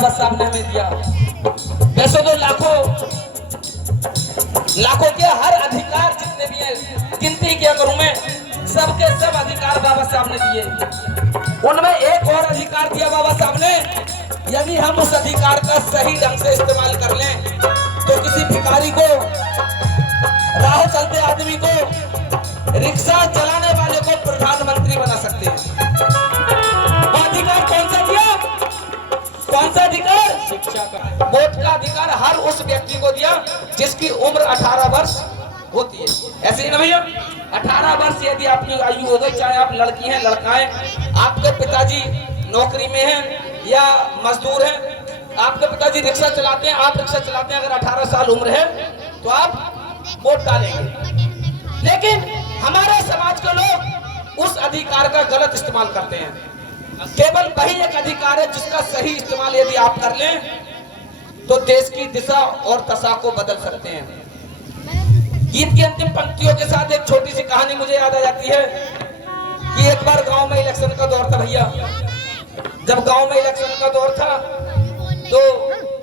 बाबा साहब ने हमें दिया। वैसे तो लाखों के हर अधिकार जितने भी हैं, गिनती क्या करूं मैं, सबके सब अधिकार बाबा साहब ने दिए। उनमें एक और अधिकार दिया बाबा साहब ने, यदि हम उस अधिकार का सही ढंग से इस्तेमाल कर लें तो किसी भिखारी को, राह चलते आदमी को, रिक्शा चलाने वाले को प्रधानमंत्री बना सकते हैं। वो अधिकार कौन सा दिया? कौन सा अधिकार? शिक्षा का, वोट का अधिकार हर उस व्यक्ति को दिया जिसकी उम्र 18 वर्ष होती है। ऐसे ही ना भैया, 18 वर्ष यदि आपकी आयु हो गई, चाहे आप लड़की हैं लड़का है, आपके पिताजी नौकरी में हैं या मजदूर हैं, आपके पिताजी रिक्शा चलाते हैं, आप रिक्शा चलाते हैं, अगर 18 साल उम्र है तो आप वोट डालेंगे। लेकिन हमारे समाज के लोग उस अधिकार का गलत इस्तेमाल करते हैं। केवल वही एक अधिकार है जिसका सही इस्तेमाल यदि आप कर लें तो देश की दिशा और दशा को बदल सकते हैं। गीत की अंतिम पंक्तियों के साथ एक छोटी सी कहानी मुझे याद आ जाती है कि एक बार गांव में इलेक्शन का दौर था भैया। जब गांव में इलेक्शन का दौर था तो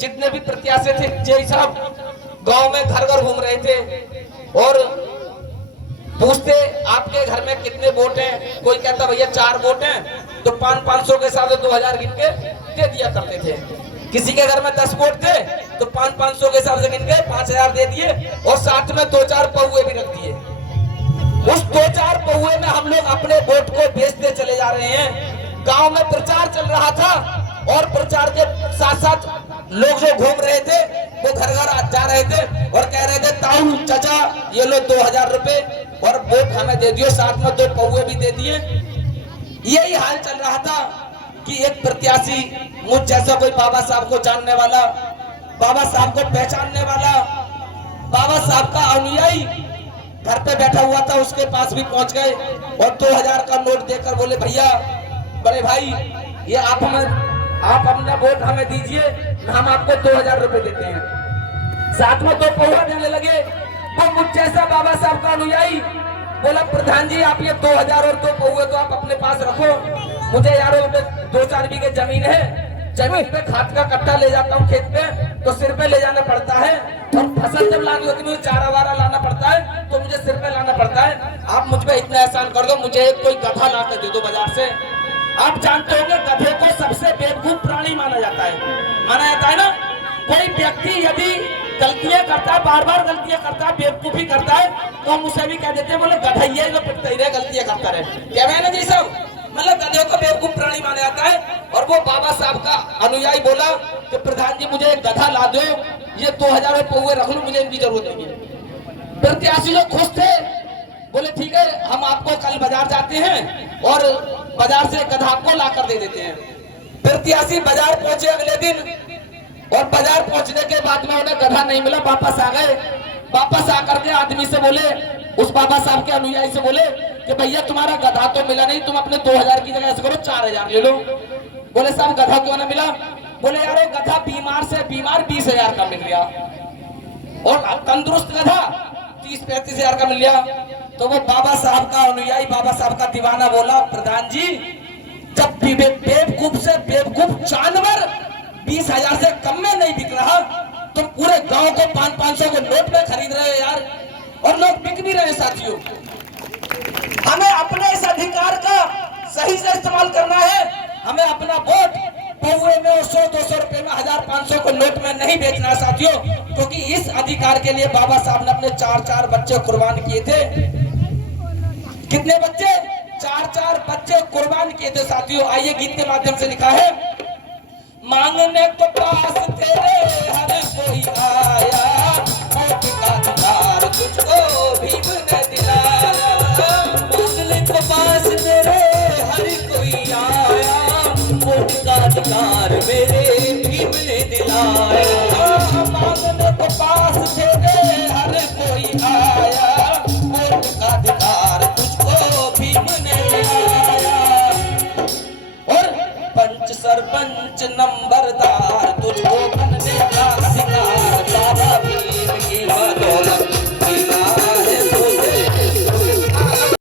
जितने भी प्रत्याशी थे जय साहब गांव में घर घर घूम रहे थे और पूछते आपके घर में कितने वोट हैं। कोई कहता भैया 4 वोट हैं, तो 500 के हिसाब से 2000 गिन के दे दिया करते थे। किसी के घर में 10 वोट थे तो 500 के हिसाब से गिन के 5000 दे दिए और साथ में 2-4 पौवे भी रख दिए। उस 2-4 पौवे में हम लोग अपने वोट को बेचते चले जा रहे हैं। गांव में प्रचार चल रहा था और प्रचार के साथ साथ लोग जो घूम रहे थे वो घर घर जा रहे थे और कह रहे थे ताऊ चाचा ये लो 2000 रुपए और वोट हमें दे दियो, साथ में 2 पौवे भी दे दिए। यही हाल चल रहा था कि एक प्रत्याशी मुझ जैसा कोई बाबा साहब को जानने वाला, बाबा साहब को पहचानने वाला, बाबा साहब का अनुयायी घर पे बैठा हुआ था, उसके पास भी पहुंच गए और 2000 का नोट देकर बोले भैया बड़े भाई ये आप अपना वोट हमें दीजिए, हम आपको 2000 रुपए देते हैं। साथ में 2 पौवा देने लगे। वो मुझ जैसा बाबा साहब का अनुयायी बोला प्रधान जी आप ये 2000 और 2 पौवे तो आप अपने पास रखो, मुझे यारो 2-4 बीघे जमीन है, जमीन पे खाद का कट्टा ले जाता हूँ खेत पे तो सिर पे ले जाना पड़ता है और फसल जब लानी होती है मुझे चारा वारा लाना पड़ता है तो मुझे सिर पे लाना पड़ता है। आप मुझ पे इतना एहसान कर दो, मुझे एक कोई गधा ला कर दे दो बाजार से। आप जानते होंगे गधे को सबसे बेवकूफ प्राणी माना जाता है ना। कोई व्यक्ति यदि गलतियां करता है, बार बार गलतियां करता है, बेवकूफी करता है तो हम उसे भी कह देते हैं बोले गधैया जो पिटता ही रहे, गलतियां करता रहे। क्या है ना जी सब, मतलब गधे को बेवकूफ प्राणी माना जाता है। और वो बाबा साहब का अनुयायी बोला कि प्रधान जी मुझे एक गधा ला दो, ये 2000 पौवे रख लो, मुझे इनकी जरूरत नहीं है। प्रत्याशी लोग खुश थे, बोले ठीक है हम आपको कल बाजार जाते हैं और बाजार से गधा आपको ला कर दे देते हैं। प्रत्याशी बाजार पहुंचे अगले दिन और बाजार पहुंचने के बाद में उन्हें गधा नहीं मिला, वापस आ गए। वापस आकर के आदमी से बोले, उस बाबा साहब के अनुयायी से बोले कि भैया तुम्हारा गधा तो मिला नहीं, तुम अपने 2000 की जगह ऐसे करो 4000 ले लो। बोले साहब गधा क्यों ना मिला? बोले यार गधा बीमार से बीमार 20,000 का मिल गया और तंदुरुस्त गधा 30-35,000 का मिल गया। तो वो बाबा साहब का अनुयायी, बाबा साहब का दीवाना बोला प्रधान जी जब बेवकूफ से बेवकूफ जानवर 20,000 से कम में नहीं बिक रहा, तुम पूरे गांव को 500 के नोट में खरीद रहे हो यार, और लोग बिक भी रहे। साथियों हमें अपने इस अधिकार का सही से इस्तेमाल करना है। हमें अपना वोट पौवे में और 100-200 रुपए में 1000-500 को नोट में नहीं बेचना है साथियों, क्योंकि इस अधिकार के लिए बाबा साहब ने अपने 4-4 बच्चे कुर्बान किए थे। कितने बच्चे? 4-4 बच्चे कुर्बान किए थे साथियों। आइए गीत के माध्यम से लिखा है मांगने को पास तेरे हर कोई आया, वोट का अधिकार तुझको भीम ने दिलाया। मांगने को पास तेरे हर कोई आया, वोट का अधिकार मेरे भीम ने दिलाया। मांगने को पास तेरे हर कोई आया, वोट का अधिकार तुझको भीम ने दिलाया। और पंच सरपंच नंबर